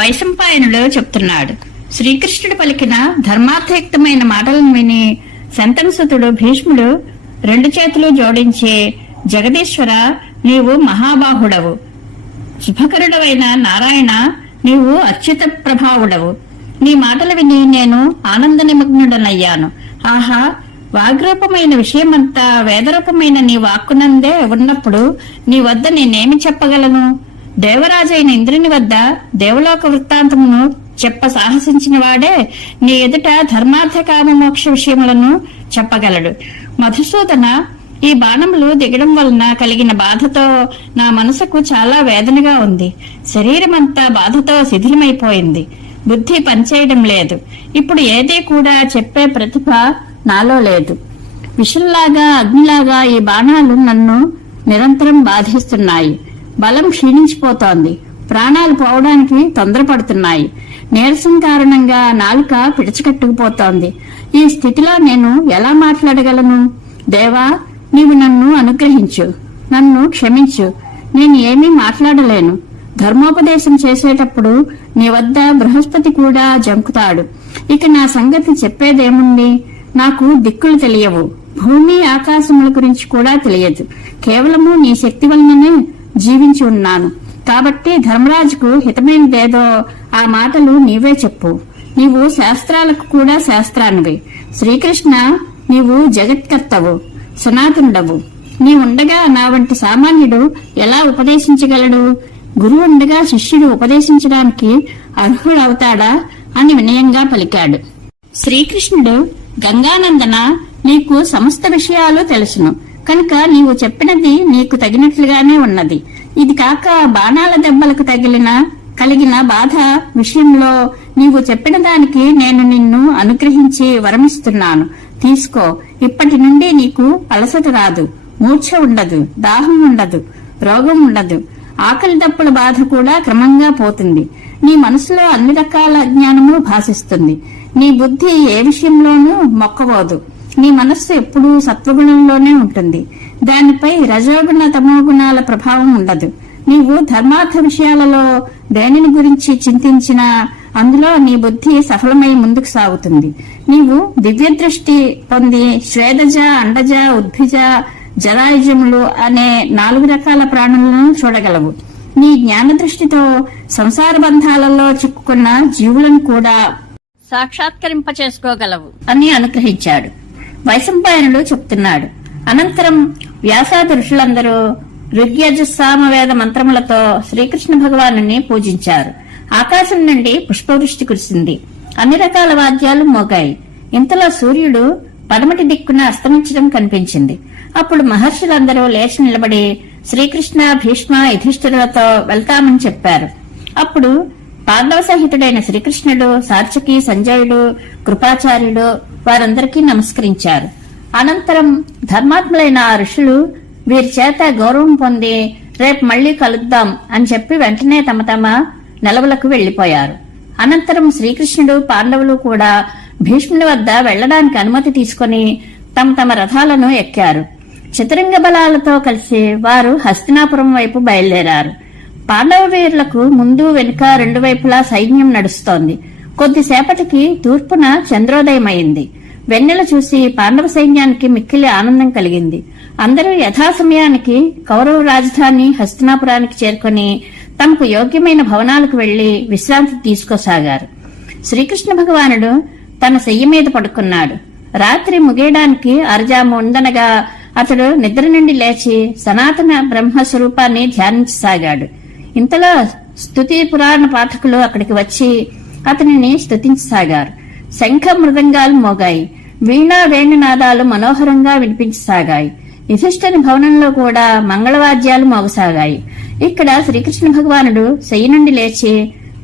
వైశంపాయనుడు చెప్తున్నాడు. శ్రీకృష్ణుడు పలికిన ధర్మార్థయుక్తమైన మాటలను విని శంతనుసుతుడు భీష్ముడు రెండు చేతులు జోడించి, జగదీశ్వర, నీవు మహాబాహుడవు. శుభకరుడవైన నారాయణ, నీవు అచ్యుత ప్రభావుడవు. నీ మాటలు విని నేను ఆనంద నిమగ్నుడనయ్యాను. ఆహా, వాగ్రూపమైన విషయమంతా వేదరూపమైన నీ వాక్కునందే ఉన్నప్పుడు నీ వద్ద నేనేమి చెప్పగలను? దేవరాజైన ఇంద్రుని వద్ద దేవలోక వృత్తాంతమును చెప్ప సాహసించిన వాడే నీ ఎదుట ధర్మార్థ కామ మోక్ష విషయములను చెప్పగలడు. మధుసూదన, ఈ బాణములు దిగడం వలన కలిగిన బాధతో నా మనసుకు చాలా వేదనగా ఉంది. శరీరమంతా బాధతో శిథిలమైపోయింది. బుద్ధి పనిచేయడం లేదు. ఇప్పుడు ఏదీ కూడా చెప్పే ప్రతిభ నాలో లేదు. విషంలాగా అగ్నిలాగా ఈ బాణాలు నన్ను నిరంతరం బాధిస్తున్నాయి. బలం క్షీణించిపోతోంది. ప్రాణాలు పోవడానికి తొందరపడుతున్నాయి. నీరసం కారణంగా నాలుక పిడచకట్టుకుపోతోంది. ఈ స్థితిలో నేను ఎలా మాట్లాడగలను? దేవా, నీవు నన్ను అనుగ్రహించు, నన్ను క్షమించు. నేను ఏమీ మాట్లాడలేను. ధర్మోపదేశం చేసేటప్పుడు నీ వద్ద బృహస్పతి కూడా జంకుతాడు. ఇక నా సంగతి చెప్పేదేముంది? నాకు దిక్కులు తెలియవు. భూమి ఆకాశముల గురించి కూడా తెలియదు. కేవలము నీ శక్తి వలననే జీవించి ఉన్నాను. కాబట్టి ధర్మరాజుకు హితమైనదేదో ఆ మాటలు నీవే చెప్పు. నీవు శాస్త్రాలకు కూడా శాస్త్రానివి. శ్రీకృష్ణ, నీవు జగత్కర్తవు, సనాతనుడవు. నీవుండగా నా వంటి సామాన్యుడు ఎలా ఉపదేశించగలడు? గురువు ఉండగా శిష్యుడు ఉపదేశించడానికి అర్హుడవుతాడా అని వినయంగా పలికాడు. శ్రీకృష్ణుడు, గంగానందన, నీకు సమస్త విషయాలు తెలుసును కనుక నీవు చెప్పినది నీకు తగినట్లుగానే ఉన్నది. ఇది కాక బాణాల దెబ్బలకు కలిగిన బాధ విషయంలో నీవు చెప్పిన దానికి నేను నిన్ను అనుగ్రహించి వరమిస్తున్నాను. తీసుకో. ఇప్పటి నుండి నీకు అలసట రాదు, మూర్ఛ ఉండదు, దాహం ఉండదు, రోగం ఉండదు. ఆకలి దప్పుల బాధ కూడా క్రమంగా పోతుంది. నీ మనసులో అన్ని రకాల జ్ఞానము భాసిస్తుంది. నీ బుద్ధి ఏ విషయంలోనూ మొక్కబోదు. నీ మనస్సు ఎప్పుడూ సత్వగుణంలోనే ఉంటుంది. దానిపై రజోగుణ తమోగుణాల ప్రభావం ఉండదు. నీవు ధర్మార్థ విషయాలలో దేనిని గురించి చింతించినా అందులో నీ బుద్ధి సఫలమై ముందుకు సాగుతుంది. నీవు దివ్య దృష్టి పొంది శ్వేదజ, అండజ, ఉద్భిజ, జరాయుజములు అనే 4 రకాల ప్రాణులను చూడగలవు. నీ జ్ఞాన దృష్టితో సంసార బంధాలలో చిక్కుకున్న జీవులను కూడా సాక్షాత్కరింప చేసుకోగలవు అని అనుగ్రహించాడు. వైశంపాయనుడు చెప్తున్నాడు. అనంతరం వ్యాసాది ఋషులందరూ ఋగ్యజుస్సామవేద మంత్రములతో శ్రీకృష్ణ భగవానుని పూజించారు. ఆకాశం నుండి పుష్పవృష్టి కురిసింది. అన్ని రకాల వాద్యాలు మోగాయి. ఇంతలో సూర్యుడు పడమటి దిక్కున అస్తమించడం కనిపించింది. అప్పుడు మహర్షులందరూ లేచి నిలబడి శ్రీకృష్ణ, భీష్మ, యుధిష్ఠిరులతో వెళ్తామని చెప్పారు. అప్పుడు పాండవ సహితుడైన శ్రీకృష్ణుడు, సాత్యకి, సంజయుడు, కృపాచార్యుడు వారందరికీ నమస్కరించారు. అనంతరం ధర్మాత్ములైన ఆ ఋషులు వీరి చేత గౌరవం పొంది రేపు మళ్లీ కలుద్దాం అని చెప్పి వెంటనే తమ తమ నెలవులకు వెళ్లిపోయారు. అనంతరం శ్రీకృష్ణుడు, పాండవులు కూడా భీష్ముని వద్ద వెళ్లడానికి అనుమతి తీసుకుని తమ తమ రథాలను ఎక్కారు. చతురంగ బలాలతో కలిసి వారు హస్తినాపురం వైపు బయలుదేరారు. పాండవ వీరులకు ముందు వెనుక 2 వైపులా సైన్యం నడుస్తోంది. కొద్దిసేపటికి తూర్పున చంద్రోదయమైంది. వెన్నెల చూసి పాండవ సైన్యానికి మిక్కిలి ఆనందం కలిగింది. అందరూ యథాసమయానికి కౌరవ రాజధాని హస్తినాపురానికి చేరుకుని తమకు యోగ్యమైన భవనాలకు వెళ్లి విశ్రాంతి తీసుకోసాగారు. శ్రీకృష్ణ భగవానుడు తన శయ్య మీద పడుకున్నాడు. రాత్రి ముగియడానికి అరజాము ఉందనగా అతడు నిద్ర నుండి లేచి సనాతన బ్రహ్మస్వరూపాన్ని ధ్యానించసాగాడు. ఇంతలో స్తుతి పురాణ పాఠకులు అక్కడికి వచ్చి అతనిని స్తుతించసాగారు. శంఖ మృదంగాలు మోగాయి. వీణా వేణునాదాలు మనోహరంగా వినిపించసాగాయి. యుధిష్ఠిర భవనంలో కూడా మంగళవాద్యాలు మోగసాగాయి. ఇక్కడ శ్రీకృష్ణ భగవానుడు శయ్య నుండి లేచి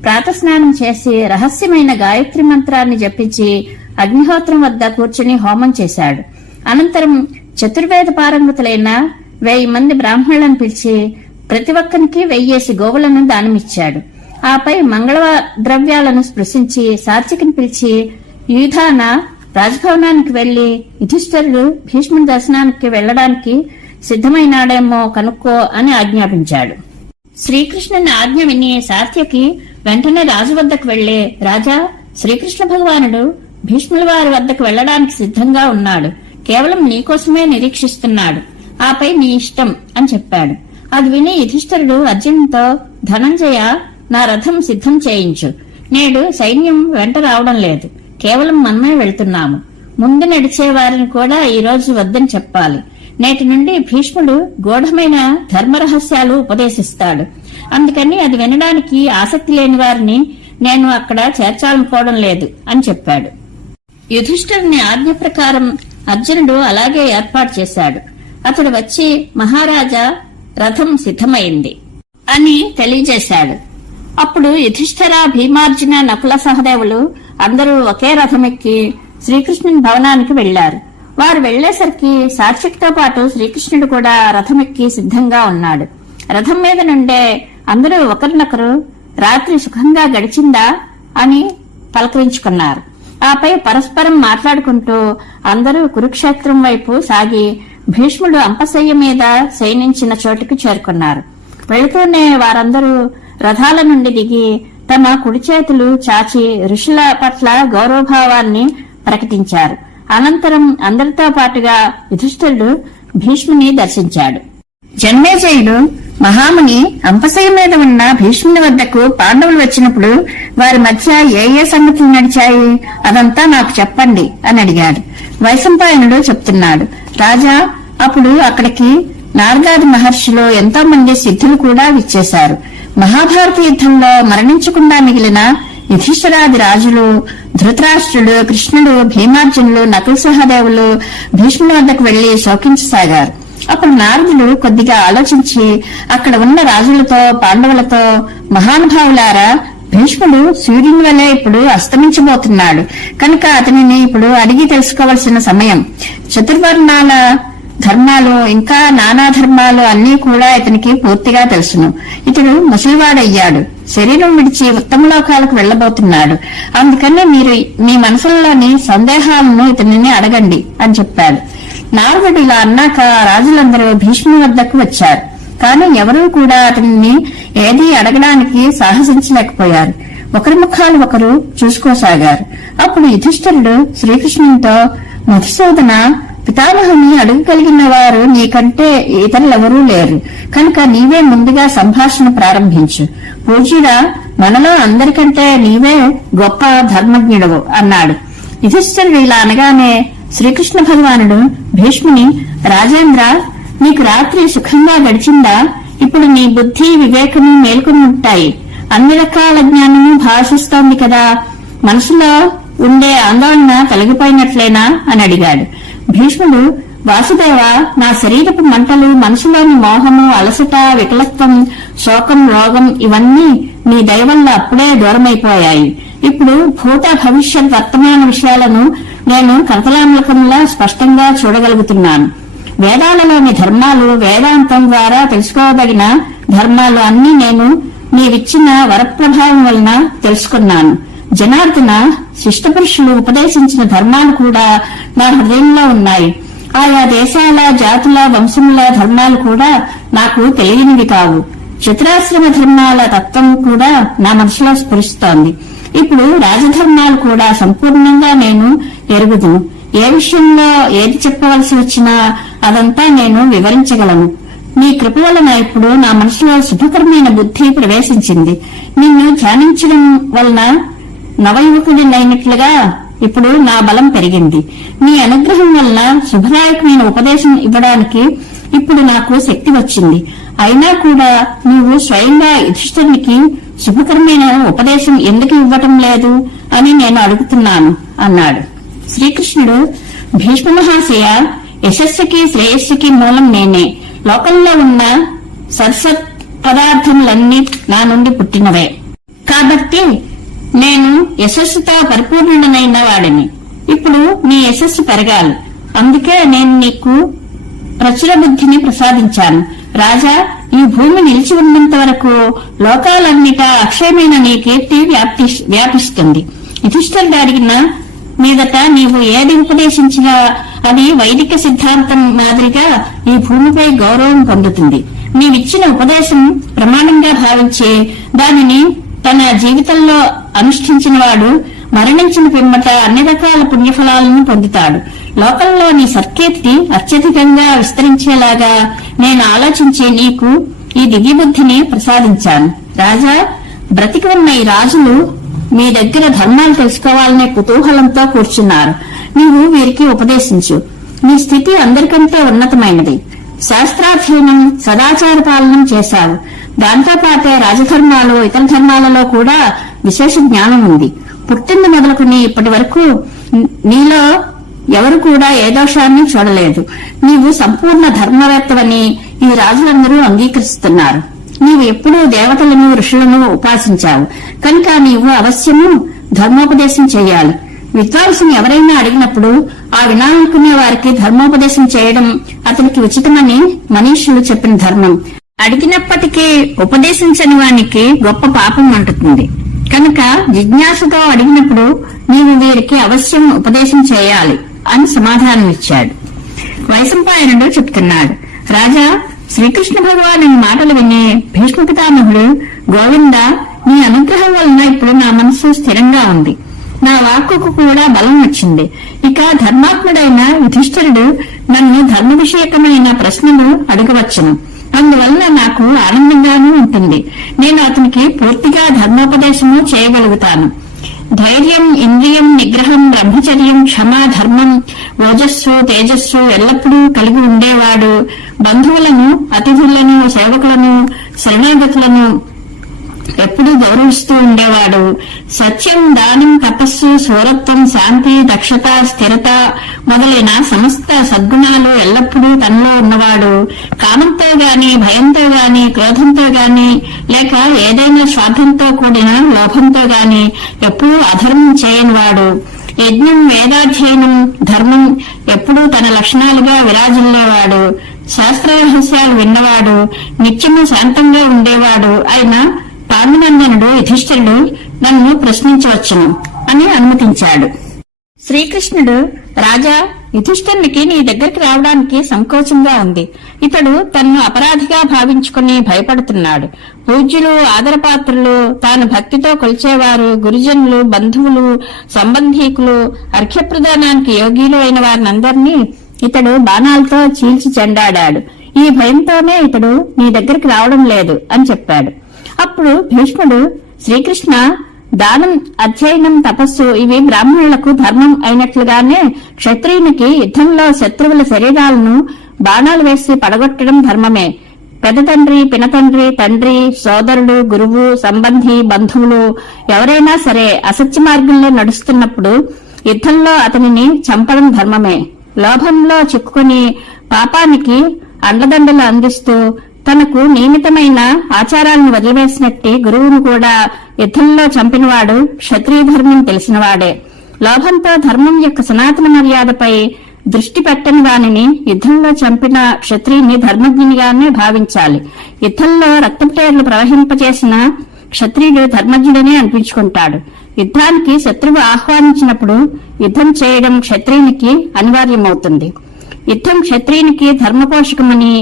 ప్రాతస్నానం చేసి రహస్యమైన గాయత్రి మంత్రాన్ని జపించి అగ్నిహోత్రం వద్ద కూర్చుని హోమం చేశాడు. అనంతరం చతుర్వేద పారంగతులైన 1000 మంది బ్రాహ్మణులను పిలిచి ప్రతి ఒక్కరికి 1000 గోవులను దానమిచ్చాడు. ఆపై మంగళ ద్రవ్యాలను స్పృశించి సాత్వికిని పిలిచి, యూధాన, రాజభవనానికి వెళ్లి యుధిష్ఠిరుడు భీష్ముని దర్శనానికి వెళ్లడానికి సిద్ధమైనాడేమో కనుక్కో అని ఆజ్ఞాపించాడు. శ్రీకృష్ణుని ఆజ్ఞ విని సాత్యకి వెంటనే రాజు వద్దకు వెళ్లి, రాజా, శ్రీకృష్ణ భగవానుడు భీష్ముల వారి వద్దకు వెళ్లడానికి సిద్ధంగా ఉన్నాడు. కేవలం నీకోసమే నిరీక్షిస్తున్నాడు. ఆపై నీ ఇష్టం అని చెప్పాడు. అది విని యుధిష్ఠిరుడు అర్జునుడితో, ధనంజయ, నా రథం సిద్ధం చేయించు. నేడు సైన్యం వెంట రావడం లేదు. కేవలం మనమే వెళ్తున్నాము. ముందు నడిచే వారిని కూడా ఈ రోజు వద్దని చెప్పాలి. నేటి నుండి భీష్ముడు గూఢమైన ధర్మరహస్యాలు ఉపదేశిస్తాడు. అందుకని అది వినడానికి ఆసక్తి లేని వారిని నేను అక్కడ చేర్చాలనుకోవడం లేదు అని చెప్పాడు. యుధిష్ఠిరుని ఆజ్ఞ ప్రకారం అర్జునుడు అలాగే ఏర్పాటు చేశాడు. అతడు వచ్చి, మహారాజా, రథం సిద్ధమైంది అని తెలియజేశాడు. అప్పుడు యుధిష్ఠిర, భీమార్జున, నకుల సహదేవులు అందరూ ఒకే రథమెక్కి శ్రీకృష్ణుని భవనానికి వెళ్లారు. వారు వెళ్లేసరికి సాత్విక్తో పాటు శ్రీకృష్ణుడు కూడా రథమెక్కి సిద్ధంగా ఉన్నాడు. రథం మీద నుండే అందరూ ఒకరినొకరు రాత్రి సుఖంగా గడిచిందా అని పలకరించుకున్నారు. ఆపై పరస్పరం మాట్లాడుకుంటూ అందరూ కురుక్షేత్రం వైపు సాగి భీష్ముడు అంపశయ్య మీద శయనించిన చోటుకు చేరుకున్నారు. వెళుతూనే వారందరూ రథాల నుండి దిగి తమ కుడి చేతులు చాచి ఋషుల పట్ల గౌరవభావాన్ని ప్రకటించారు. అనంతరం అందరితో పాటుగా యుధిష్ఠిరుడు భీష్ముని దర్శించాడు. జన్మేజయుడు మహాముని అంపశయ్య మీద ఉన్న భీష్ముని వద్దకు పాండవులు వచ్చినప్పుడు వారి మధ్య ఏ ఏ సంగతులు నడిచాయి, అదంతా నాకు చెప్పండి అని అడిగాడు. వైశంపాయనుడు చెప్తున్నాడు, రాజా, అప్పుడు అక్కడికి నారదాది మహర్షులు ఎంతో మంది సిద్ధులు కూడా విచ్చేశారు. మహాభారత యుద్ధంలో మరణించకుండా మిగిలిన యుధిష్ఠిరాది రాజులు, ధృతరాష్ట్రుడు, కృష్ణుడు, భీమార్జునులు, నకుల సహదేవులు భీష్ముని వద్దకు వెళ్లి శోకించసాగారు. అప్పుడు నారదుడు కొద్దిగా ఆలోచించి అక్కడ ఉన్న రాజులతో, పాండవులతో, మహానుభావులారా, భీష్ముడు సూర్యుని వలె ఇప్పుడు అస్తమించబోతున్నాడు కనుక అతనిని ఇప్పుడు అడిగి తెలుసుకోవలసిన సమయం. చతుర్వర్ణాల ధర్మాలు ఇంకా నానా ధర్మాలు అన్నీ కూడా ఇతనికి పూర్తిగా తెలుసును. ఇతడు ముసలివాడయ్యాడు. శరీరం విడిచి ఉత్తమ లోకాలకు వెళ్లబోతున్నాడు. అందుకని మీరు మీ మనసుల్లోని సందేహాలను ఇతనిని అడగండి అని చెప్పాడు. నారదుడు ఇలా అన్నాక రాజులందరూ భీష్ముని వద్దకు వచ్చారు. కానీ ఎవరూ కూడా అతనిని ఏదీ అడగడానికి సాహసించలేకపోయారు. ఒకరి ముఖాలు ఒకరు చూసుకోసాగారు. అప్పుడు యుధిష్ఠిరుడు శ్రీకృష్ణునితో, మధుసూదన, పితామహుని అడగగలిగిన వారు నీకంటే ఇతరులెవరూ లేరు కనుక నీవే ముందుగా సంభాషణ ప్రారంభించు. పూజ్యుడా, మనలో అందరికంటే నీవే గొప్ప ధర్మజ్ఞుడవు అన్నాడు. యుధిష్ఠిరుడు ఇలా అనగానే శ్రీకృష్ణ భగవానుడు భీష్ముని, రాజేంద్ర, నీకు రాత్రి సుఖంగా గడిచిందా? ఇప్పుడు నీ బుద్ధి, వివేకము మేల్కొని ఉంటాయి. అన్ని రకాల జ్ఞానము భాషిస్తోంది కదా. మనసులో ఉండే ఆందోళన తొలగిపోయినట్లేనా అని అడిగాడు. భీష్ముడు, వాసుదేవ, నా శరీరపు మంటలు, మనసులోని మోహము, అలసట, వికలత్వం, శోకం, రోగం ఇవన్నీ నీ దయ వల్ల అప్పుడే దూరమైపోయాయి. ఇప్పుడు భూత, భవిష్యత్, వర్తమాన విషయాలను నేను కనకలామలకంలా స్పష్టంగా చూడగలుగుతున్నాను. వేదాలలోని ధర్మాలు, వేదాంతం ద్వారా తెలుసుకోదగిన ధర్మాలు అన్నీ నేను నీవిచ్చిన వరప్రభావం వలన తెలుసుకున్నాను. జనార్దన, శిష్టపురుషులు ఉపదేశించిన ధర్మాలు కూడా నా హృదయంలో ఉన్నాయి. ఆయా దేశాల, జాతుల, వంశముల ధర్మాలు కూడా నాకు తెలియనివి కావు. చతురాశ్రమ ధర్మాల తత్వం కూడా నా మనసులో స్ఫురిస్తోంది. ఇప్పుడు రాజధర్మాలు కూడా సంపూర్ణంగా నేను ఎరుగుదును. ఏ విషయంలో ఏది చెప్పవలసి వచ్చినా అదంతా నేను వివరించగలను. నీ కృప వలన ఇప్పుడు నా మనసులో శుభకరమైన బుద్ధి ప్రవేశించింది. నిన్ను ధ్యానించడం వలన నవయువకుడినైనట్లుగా ఇప్పుడు నా బలం పెరిగింది. నీ అనుగ్రహం వలన శుభదాయకమైన ఉపదేశం ఇవ్వడానికి ఇప్పుడు నాకు శక్తి వచ్చింది. అయినా కూడా నీవు స్వయంగా యుధిష్ఠిరునికి శుభకరమైన ఉపదేశం ఎందుకు ఇవ్వటం లేదు అని నేను అడుగుతున్నాను అన్నాడు. శ్రీకృష్ణుడు, భీష్మ మహాశయ, యశస్సుకి శ్రేయస్సుకి మూలం నేనే. లోకంలో ఉన్న సత్సత్ పదార్థములన్నీ నా నుండి పుట్టినవే. కాబట్టి నేను యశస్సుతో పరిపూర్ణుడనైన వాడిని. ఇప్పుడు నీ యశస్సు పెరగాలి. అందుకే నేను నీకు ప్రచుర బుద్ధిని ప్రసాదించాను. రాజా, ఈ భూమి నిలిచి ఉన్నంత వరకు లోకాలన్నిటా అక్షయమైన నీ కీర్తి వ్యాపిస్తుంది. యుధిష్ఠిరుడు అడిగిన మీదట నీవు ఏది ఉపదేశించినా అది వైదిక సిద్ధాంతం మాదిరిగా ఈ భూమిపై గౌరవం పొందుతుంది. నీవిచ్చిన ఉపదేశం ప్రమాణంగా భావించి దానిని తన జీవితంలో అనుష్ఠించిన వాడు మరణించిన పిమ్మట అన్ని రకాల పుణ్యఫలాలను పొందుతాడు. లోకంలోని సత్కీర్తి అత్యధికంగా విస్తరించేలాగా నేను ఆలోచించి నీకు ఈ దివ్యబుద్ధిని ప్రసాదించాను. రాజా, బ్రతికి ఉన్న ఈ రాజులు మీ దగ్గర ధర్మాలు తెలుసుకోవాలనే కుతూహలంతో కూర్చున్నారు. నీవు వీరికి ఉపదేశించు. నీ స్థితి అందరికంటే ఉన్నతమైనది. శాస్త్రాధ్యయనం, సదాచార పాలనం చేశావు. దాంతోపాటే రాజధర్మాలు, ఇతర ధర్మాలలో కూడా విశేష జ్ఞానం ఉంది. పుట్టింది మొదలుకుని ఇప్పటి వరకు నీలో ఎవరు కూడా ఏ దోషాన్ని చూడలేదు. నీవు సంపూర్ణ ధర్మవేత్తవని ఈ రాజులందరూ అంగీకరిస్తున్నారు. నీవు ఎప్పుడూ దేవతలను, ఋషులను ఉపాసించావు కనుక నీవు అవశ్యము ధర్మోపదేశం చేయాలి. విద్వాంసుని ఎవరైనా అడిగినప్పుడు ఆ వినాలనుకునే వారికి ధర్మోపదేశం చేయడం అతనికి ఉచితమని మనీషులు చెప్పిన ధర్మం. అడిగినప్పటికీ ఉపదేశించని వానికి గొప్ప పాపం అంటుతుంది. కనుక జిజ్ఞాసతో అడిగినప్పుడు నీవు వీరికి అవశ్యం ఉపదేశం చేయాలి అని సమాధానమిచ్చాడు. వైశంపాయనుడు చెప్తున్నాడు, రాజా, శ్రీకృష్ణ భగవాను మాటలు విని భీష్మ పితామహుడు, గోవింద, నీ అనుగ్రహం వలన ఇప్పుడు నా మనసు స్థిరంగా ఉంది. నా వాక్కుకు కూడా బలం వచ్చింది. ఇక ధర్మాత్ముడైన యుధిష్ఠిరుడు నన్ను ధర్మ విషయకమైన ప్రశ్నలు అడగవచ్చును. అందువల్ల నాకు ఆనందంగానూ ఉంటుంది. నేను అతనికి పూర్తిగా ధర్మోపదేశము చేయగలుగుతాను. ధైర్యం, ఇంద్రియం నిగ్రహం, బ్రహ్మచర్యం, క్షమ, ధర్మం, ఓజస్సు, తేజస్సు ఎల్లప్పుడూ కలిగి ఉండేవాడు. బంధువులను, అతిథులను, సేవకులను, శరణాగతులను ఎప్పుడూ గౌరవిస్తూ ఉండేవాడు. సత్యం, దానం, తపస్సు, శూరత్వం, శాంతి, దక్షత, స్థిరత మొదలైన సమస్త సద్గుణాలు ఎల్లప్పుడూ తనలో ఉన్నవాడు. కామంతో గాని, భయంతో గాని, క్రోధంతో గాని, లేక ఏదైనా స్వార్థంతో కూడిన లోభంతో గాని ఎప్పుడూ అధర్మం చేయనివాడు. యజ్ఞం, వేదాధ్యయనం, ధర్మం ఎప్పుడూ తన లక్షణాలుగా విరాజిల్లేవాడు. శాస్త్ర రహస్యాలు విన్నవాడు, నిత్యము శాంతంగా ఉండేవాడు అయిన పాండునందనుడు యుధిష్ఠిరుడు నన్ను ప్రశ్నించవచ్చును అని అనుమతించాడు. శ్రీకృష్ణుడు, రాజా, యుధిష్ఠిరునికి నీ దగ్గరికి రావడానికి సంకోచంగా ఉంది. ఇతడు తన్ను అపరాధిగా భావించుకుని భయపడుతున్నాడు. పూజ్యులు, ఆదరపాత్రులు, తాను భక్తితో కొలిచేవారు, గురుజనులు, బంధువులు, సంబంధీకులు, అర్ఘ్యప్రదానానికి యోగ్యులు అయిన వారినందరినీ ఇతడు బాణాలతో చీల్చి చెండాడాడు. ఈ భయంతోనే ఇతడు నీ దగ్గరికి రావడం లేదు అని చెప్పాడు. అప్పుడు భీష్ముడు, శ్రీకృష్ణ, దానం, అధ్యయనం, తపస్సు ఇవి బ్రాహ్మణులకు ధర్మం అయినట్లుగానే క్షత్రియునికి యుద్ధంలో శత్రువుల శరీరాలను బాణాలు వేసి పడగొట్టడం ధర్మమే. పెదతండ్రి, పినతండ్రి, తండ్రి, సోదరుడు, గురువు, సంబంధి, బంధువులు ఎవరైనా సరే అసత్య మార్గంలో నడుస్తున్నప్పుడు యుద్ధంలో అతనిని చంపడం ధర్మమే. లోభంలో చిక్కుకుని పాపానికి అండదండలు అందిస్తూ తనకు నియమితమైన ఆచారాలను వదిలివేసినట్టి గురువును కూడా యుద్ధంలో చంపినవాడు క్షత్రియ ధర్మం తెలిసినవాడే. లోభంతో ధర్మం యొక్క సనాతన మర్యాదపై దృష్టి పెట్టని వానిని యుద్ధంలో చంపిన క్షత్రియుని ధర్మజ్ఞునిగానే భావించాలి. యుద్ధంలో రక్తపుటేర్లు ప్రవహింపచేసిన క్షత్రియుడు ధర్మజ్ఞుడనే అనిపించుకుంటాడు. యుద్ధానికి శత్రువు ఆహ్వానించినప్పుడు యుద్ధం చేయడం క్షత్రియునికి అనివార్యమవుతుంది. యుద్ధం క్షత్రియునికి ధర్మపోషకమని,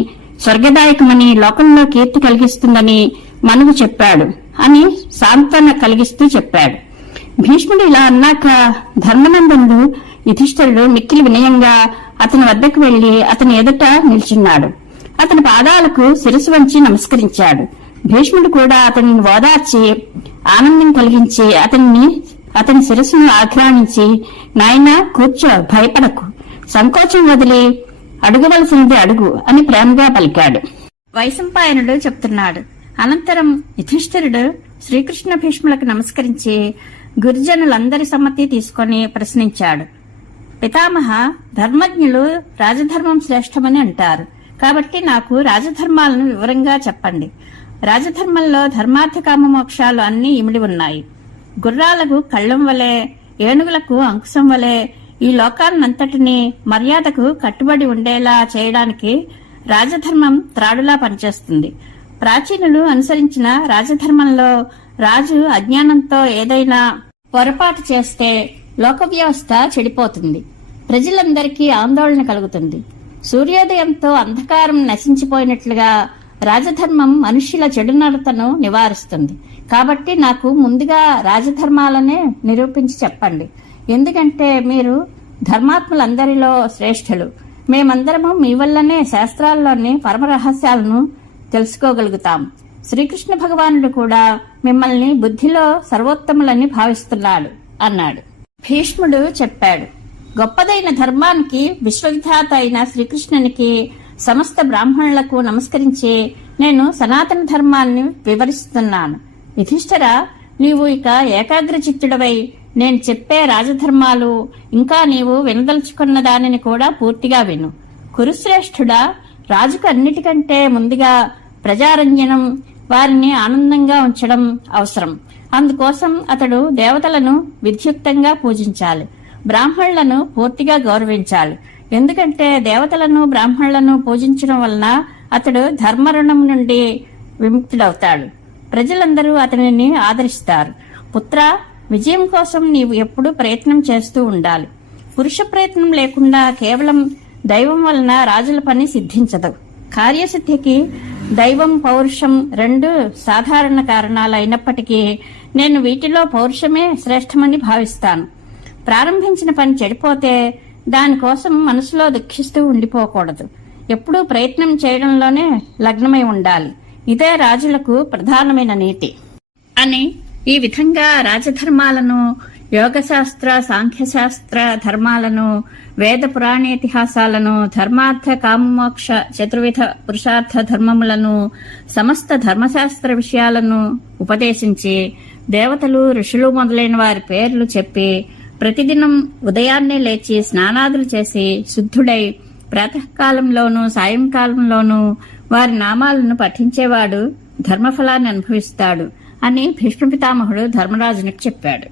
స్వర్గదాయకమని, లోకంలో కీర్తి కలిగిస్తుందని మనకు చెప్పాడు అని సాంత్వన కలిగిస్తూ చెప్పాడు. భీష్ముడు ఇలా అన్నాక ధర్మనందనుడు యుధిష్ఠిరుడు మిక్కిలి వినయంగా అతని వద్దకు వెళ్లి అతని ఎదుట నిల్చున్నాడు. అతని పాదాలకు శిరస్సు వంచి నమస్కరించాడు. భీష్ముడు కూడా అతనిని ఓదార్చి ఆనందం కలిగించి అతని శిరస్సును ఆఘ్రానించి, నాయనా, కూర్చో, భయపడకు, సంకోచం వదిలి అడుగవలసినది అడుగు అని ప్రేమగా పలికాడు. వైశంపాయనుడు చెప్తున్నాడు, అనంతరం యుధిష్ఠిరుడు శ్రీకృష్ణ భీష్ములకు నమస్కరించి గురుజనులందరి సమ్మతి తీసుకుని ప్రశ్నించాడు. పితామహ, ధర్మజ్ఞులు రాజధర్మం శ్రేష్టమని అంటారు. కాబట్టి నాకు రాజధర్మాలను వివరంగా చెప్పండి. రాజధర్మంలో ధర్మార్థ కామ మోక్షాలు అన్నీ ఇమిడి ఉన్నాయి. గుర్రాలకు కళ్ళం వలె, ఏనుగులకు అంకుశం వలె ఈ లోకాన్నంతటినీ మర్యాదకు కట్టుబడి ఉండేలా చేయడానికి రాజధర్మం త్రాడులా పనిచేస్తుంది. ప్రాచీనులు అనుసరించిన రాజధర్మంలో రాజు అజ్ఞానంతో ఏదైనా పొరపాటు చేస్తే లోక వ్యవస్థ చెడిపోతుంది, ప్రజలందరికీ ఆందోళన కలుగుతుంది. సూర్యోదయంతో అంధకారం నశించిపోయినట్లుగా రాజధర్మం మనుష్యుల చెడు నడతను నివారిస్తుంది. కాబట్టి నాకు ముందుగా రాజధర్మాలనే నిరూపించి చెప్పండి. ఎందుకంటే మీరు ధర్మాత్ములందరిలో శ్రేష్ఠులు. మేమందరము మీ వల్లనే శాస్త్రాల్లోని పరమరహస్యాలను తెలుసుకోగలుగుతాం. శ్రీకృష్ణ భగవానుడు కూడా మిమ్మల్ని బుద్ధిలో సర్వోత్తములని భావిస్తున్నాడు అన్నాడు. భీష్ముడు చెప్పాడు, గొప్పదైన ధర్మానికి విశ్వవిధాత అయిన శ్రీకృష్ణునికి సమస్త బ్రాహ్మణులకు నమస్కరించి నేను సనాతన ధర్మాన్ని వివరిస్తున్నాను. యుధిష్ఠిరా, నీవు ఇక ఏకాగ్రచిత్తుడవై నేను చెప్పే రాజధర్మాలు ఇంకా నీవు వినదలుచుకున్న దానిని కూడా పూర్తిగా విను. కురుశ్రేష్ఠుడా, రాజుకు అన్నిటికంటే ముందుగా ప్రజారంజనం, వారిని ఆనందంగా ఉంచడం అవసరం. అందుకోసం అతడు దేవతలను విద్యుక్తంగా పూజించాలి, బ్రాహ్మణులను పూర్తిగా గౌరవించాలి. ఎందుకంటే దేవతలను బ్రాహ్మణులను పూజించడం వలన అతడు ధర్మరుణం నుండి విముక్తుడవుతాడు. ప్రజలందరూ అతనిని ఆదరిస్తారు. పుత్ర, విజయం కోసం నీవు ఎప్పుడూ ప్రయత్నం చేస్తూ ఉండాలి. పురుష ప్రయత్నం లేకుండా కేవలం దైవం వలన రాజుల పని సిద్ధించదు. కార్యసిద్ధికి దైవం, పౌరుషం రెండు సాధారణ కారణాలు అయినప్పటికీ నేను వీటిలో పౌరుషమే శ్రేష్టమని భావిస్తాను. ప్రారంభించిన పని చెడిపోతే దానికోసం మనసులో దుఃఖిస్తూ ఉండిపోకూడదు. ఎప్పుడూ ప్రయత్నం చేయడంలోనే లగ్నమై ఉండాలి. ఇదే రాజులకు ప్రధానమైన నీతి అని ఈ విధంగా రాజధర్మాలను, యోగశాస్త్ర, సాంఖ్యశాస్త్ర ధర్మాలను, వేద పురాణేతిహాసాలను, ధర్మార్థ కామమోక్ష చతుర్విధ పురుషార్థ ధర్మములను, సమస్త ధర్మశాస్త్ర విషయాలను ఉపదేశించి దేవతలు, ఋషులు మొదలైన వారి పేర్లు చెప్పి ప్రతిదినం ఉదయాన్నే లేచి స్నానాదులు చేసి శుద్ధుడై ప్రాతకాలంలోనూ సాయంకాలంలోనూ వారి నామాలను పఠించేవాడు ధర్మఫలాన్ని అనుభవిస్తాడు అని భీష్మ పితామహుడు ధర్మరాజునికి చెప్పాడు.